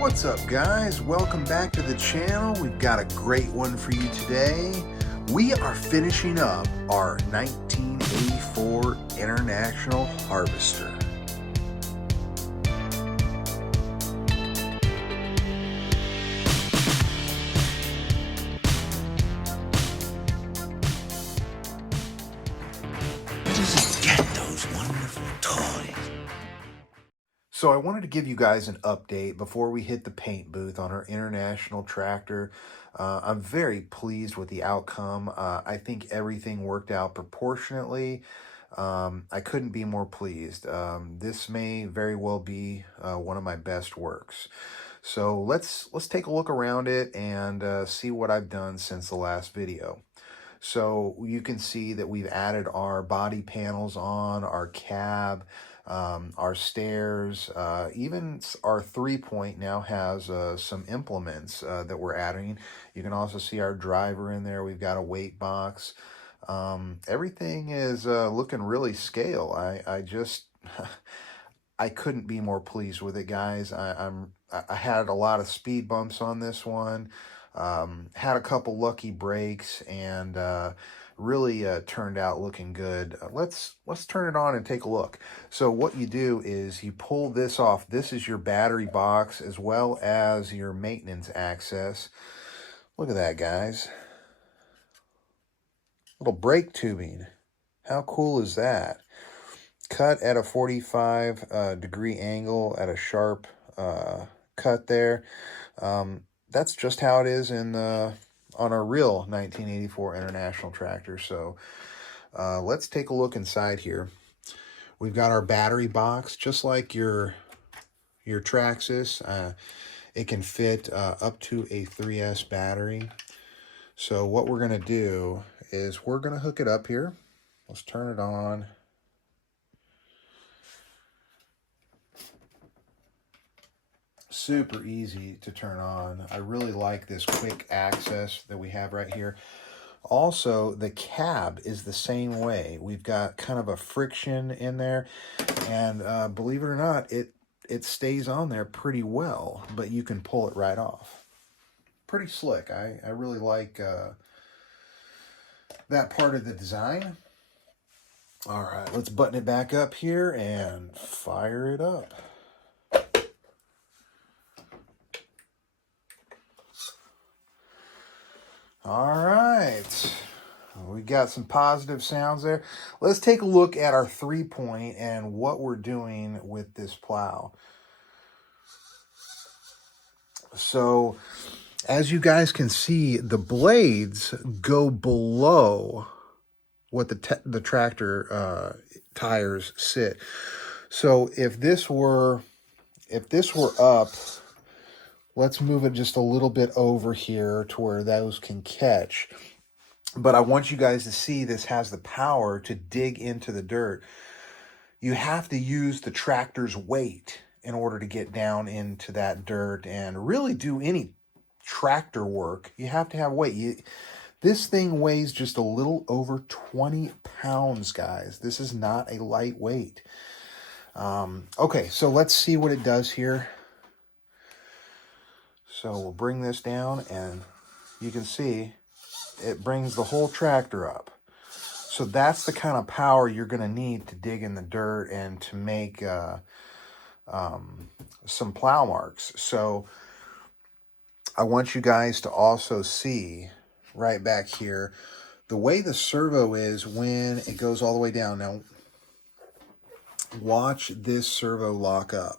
What's up, guys? Welcome back to the channel. We've got a great one for you today. We are finishing up our 1984 International Harvester. So I wanted to give you guys an update before we hit the paint booth on our International tractor. I'm very pleased with the outcome. I think everything worked out proportionately. I couldn't be more pleased. This may very well be one of my best works. So let's take a look around it and see what I've done since the last video. So you can see that we've added our body panels on, our cab, our stairs, even our 3-point now has some implements that we're adding. You can also see our driver in there. We've got a weight box. Everything is looking really scale. I just I couldn't be more pleased with it, guys. I had a lot of speed bumps on this one. Had a couple lucky breaks, and really turned out looking good. Let's turn it on and take a look. So what you do is you pull this off. This is your battery box as well as your maintenance access. Look at that, guys. Little brake tubing. How cool is that? Cut at a 45 degree angle at a sharp cut there. That's just how it is in on a real 1984 International tractor. So let's take a look inside here. We've got our battery box, just like your Traxxas. It can fit up to a 3S battery. So what we're going to do is we're going to hook it up here. Let's turn it on. Super easy to turn on. I really like this quick access that we have right here. Also, the cab is the same way. We've got kind of a friction in there, and believe it or not, it stays on there pretty well, but you can pull it right off. Pretty slick. I really like that part of the design. All right, let's button it back up here and fire it up. All right, we got some positive sounds there. Let's take a look at our 3-point and what we're doing with this plow. So as you guys can see, the blades go below what the tractor tires sit. So if this were up, let's move it just a little bit over here to where those can catch. But I want you guys to see this has the power to dig into the dirt. You have to use the tractor's weight in order to get down into that dirt and really do any tractor work. You have to have weight. This thing weighs just a little over 20 pounds, guys. This is not a lightweight. Okay, so let's see what it does here. So we'll bring this down, and you can see it brings the whole tractor up. So that's the kind of power you're going to need to dig in the dirt and to make some plow marks. So I want you guys to also see right back here the way the servo is when it goes all the way down. Now, watch this servo lock up.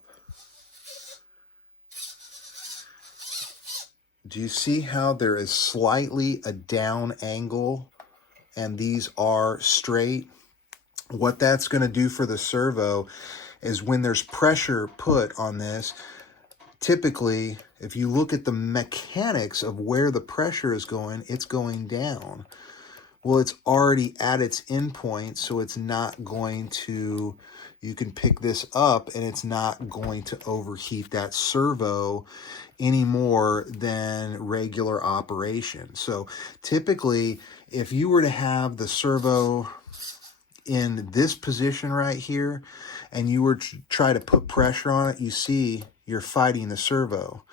Do you see how there is slightly a down angle and these are straight? What that's going to do for the servo is when there's pressure put on this, typically, if you look at the mechanics of where the pressure is going, it's going down. Well, it's already at its endpoint, so it's not going to, you can pick this up and it's not going to overheat that servo any more than regular operation. So typically, if you were to have the servo in this position right here and you were to try to put pressure on it, you see you're fighting the servo.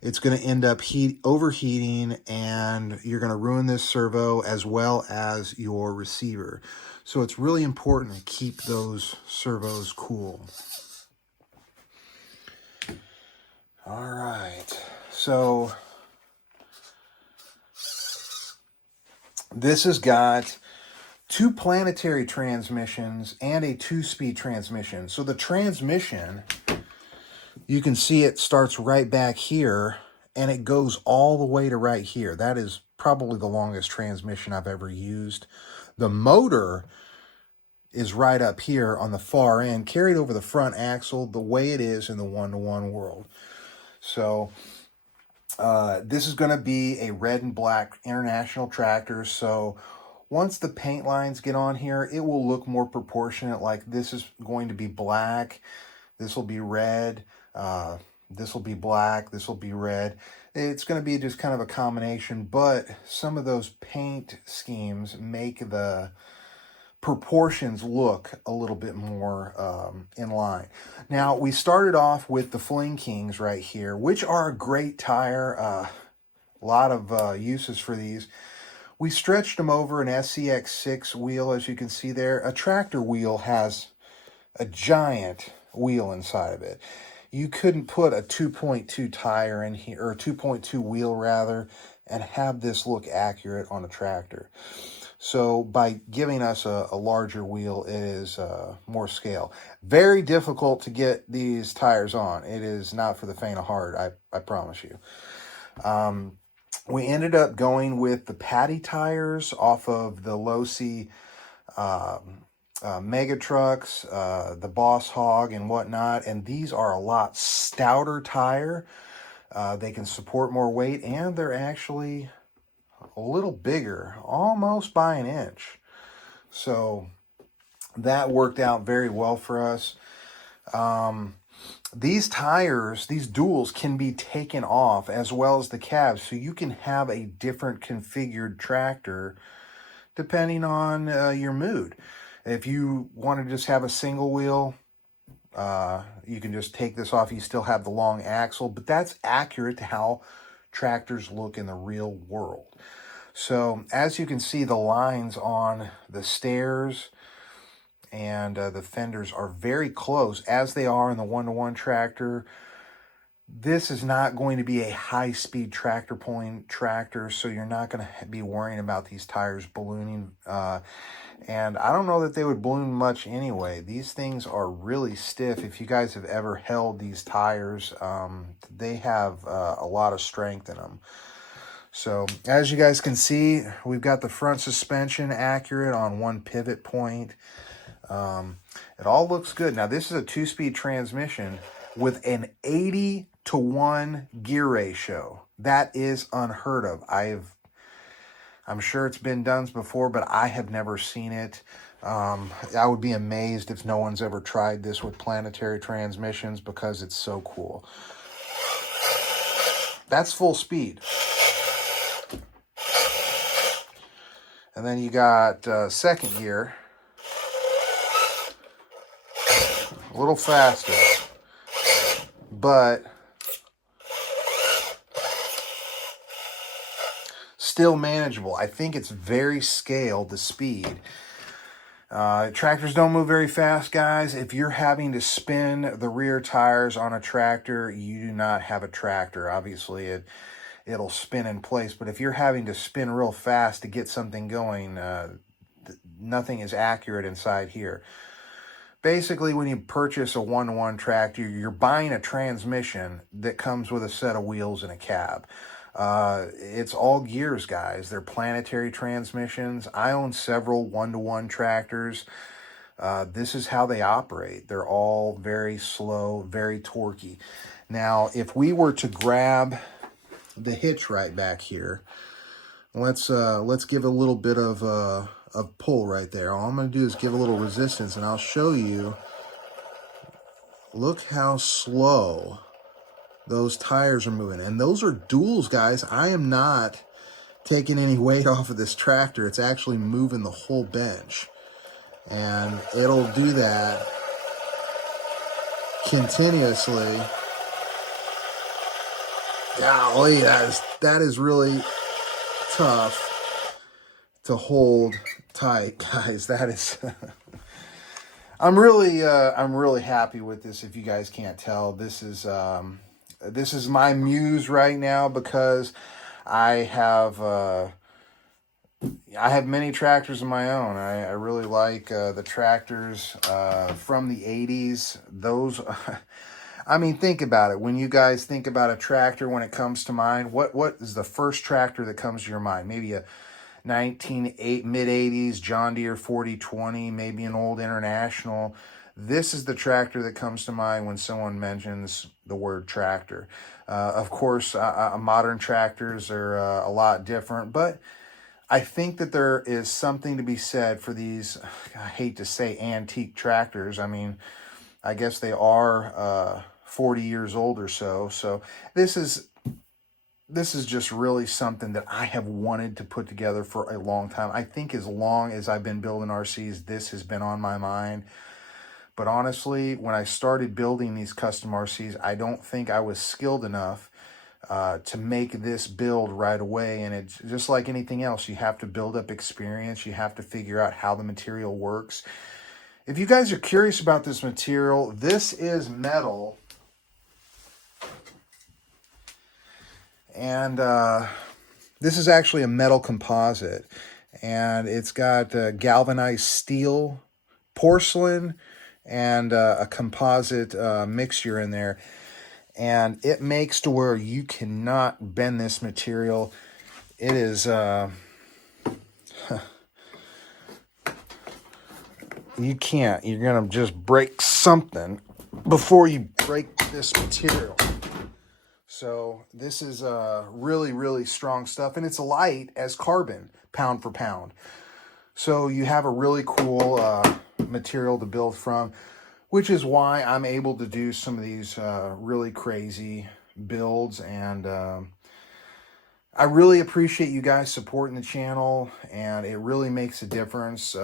It's going to end up overheating, and you're going to ruin this servo as well as your receiver. So it's really important to keep those servos cool. All right, so this has got 2 planetary transmissions and a 2-speed transmission. So the transmission, you can see it starts right back here, and it goes all the way to right here. That is probably the longest transmission I've ever used. The motor is right up here on the far end, carried over the front axle the way it is in the 1-to-1 world. So this is going to be a red and black International tractor. So once the paint lines get on here, it will look more proportionate. Like this is going to be black, this will be red, this will be black, this will be red. It's going to be just kind of a combination, but some of those paint schemes make the proportions look a little bit more in line. Now, we started off with the Fling Kings right here, which are a great tire. A lot of uses for these. We stretched them over an SCX6 wheel, as you can see there. A tractor wheel has a giant wheel inside of it. You couldn't put a 2.2 tire in here, or a 2.2 wheel rather, and have this look accurate on a tractor. So by giving us a larger wheel, it is more scale. Very difficult to get these tires on. It is not for the faint of heart, I promise you. We ended up going with the Patty tires off of the Losi Mega Trucks, the Boss Hog and whatnot. And these are a lot stouter tire. They can support more weight, and they're actually a little bigger, almost by an inch. So that worked out very well for us. These tires, these duals, can be taken off as well as the cabs, so you can have a different configured tractor depending on your mood. If you want to just have a single wheel, you can just take this off. You still have the long axle, but that's accurate to how tractors look in the real world. So as you can see, the lines on the stairs and the fenders are very close, as they are in the 1-to-1 tractor. This is not going to be a high-speed tractor pulling tractor, so you're not going to be worrying about these tires ballooning. And I don't know that they would balloon much anyway. These things are really stiff. If you guys have ever held these tires, they have a lot of strength in them. So as you guys can see, we've got the front suspension accurate on one pivot point. It all looks good. Now, this is a 2-speed transmission with an 80-to-1 gear ratio. That is unheard of. I'm sure it's been done before, but I have never seen it. I would be amazed if no one's ever tried this with planetary transmissions, because it's so cool. That's full speed. And then you got second gear. A little faster, but still manageable. I think it's very scaled, the speed. Tractors don't move very fast, guys. If you're having to spin the rear tires on a tractor, you do not have a tractor. Obviously, it'll spin in place, but if you're having to spin real fast to get something going, nothing is accurate inside here. Basically, when you purchase a 1-to-1 tractor, you're buying a transmission that comes with a set of wheels and a cab. It's all gears, guys. They're planetary transmissions. I own several 1-to-1 tractors. This is how they operate. They're all very slow, very torquey. Now, if we were to grab the hitch right back here, let's give a little bit of pull right there. All I'm going to do is give a little resistance, and I'll show you. Look how slow those tires are moving. And those are duals, guys. I am not taking any weight off of this tractor. It's actually moving the whole bench. And it'll do that continuously Golly, that is really tough to hold tight, guys. That is I'm really happy with this. If you guys can't tell, this is my muse right now, because I have many tractors of my own. I really like the tractors from the 80s. Those I mean, think about it. When you guys think about a tractor, when it comes to mind, what is the first tractor that comes to your mind? Maybe a mid-80s John Deere 4020, maybe an old International. This is the tractor that comes to mind when someone mentions the word tractor. Of course, modern tractors are a lot different, but I think that there is something to be said for these, I hate to say antique tractors. I mean, I guess they are 40 years old or so. So this is just really something that I have wanted to put together for a long time. I think as long as I've been building RCs, this has been on my mind. But honestly, when I started building these custom RCs, I don't think I was skilled enough to make this build right away. And it's just like anything else. You have to build up experience. You have to figure out how the material works. If you guys are curious about this material, this is metal. And this is actually a metal composite. And it's got galvanized steel, porcelain, and a composite mixture in there. And it makes to where you cannot bend this material. It is... you can't. You're going to just break something before you break this material. So this is really, really strong stuff. And it's light as carbon, pound for pound. So you have a really cool material to build from, which is why I'm able to do some of these really crazy builds. And I really appreciate you guys supporting the channel, and it really makes a difference.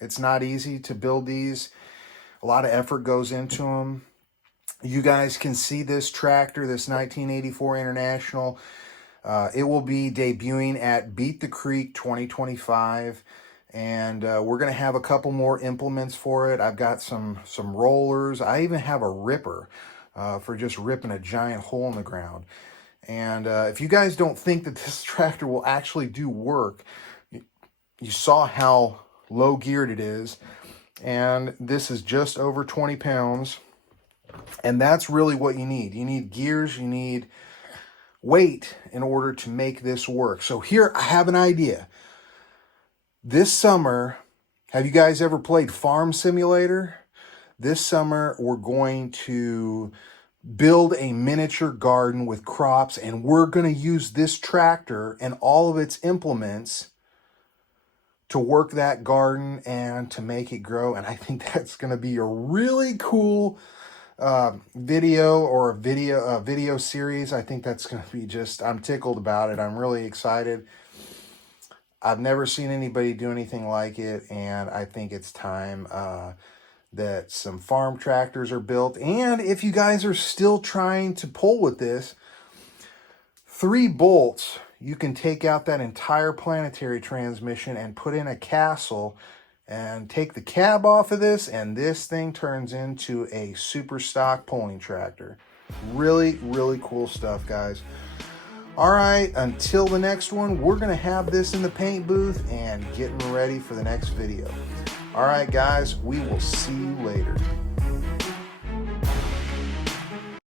It's not easy to build these. A lot of effort goes into them. You guys can see this tractor, this 1984 International. It will be debuting at Beat the Creek 2025. And we're going to have a couple more implements for it. I've got some rollers. I even have a ripper for just ripping a giant hole in the ground. And if you guys don't think that this tractor will actually do work, you saw how low geared it is. And this is just over 20 pounds. And that's really what you need. You need gears, you need weight in order to make this work. So here I have an idea. This summer, have you guys ever played Farm Simulator? This summer, we're going to build a miniature garden with crops, and we're going to use this tractor and all of its implements to work that garden and to make it grow. And I think that's going to be a really cool video, or a video series. I think that's going to be just, I'm tickled about it. I'm really excited. I've never seen anybody do anything like it, and I think it's time that some farm tractors are built. And if you guys are still trying to pull with this, 3 bolts, you can take out that entire planetary transmission and put in a castle and take the cab off of this, and this thing turns into a super stock pulling tractor. Really, really cool stuff, guys. All right, until the next one, we're going to have this in the paint booth and getting ready for the next video. All right, guys, we will see you later.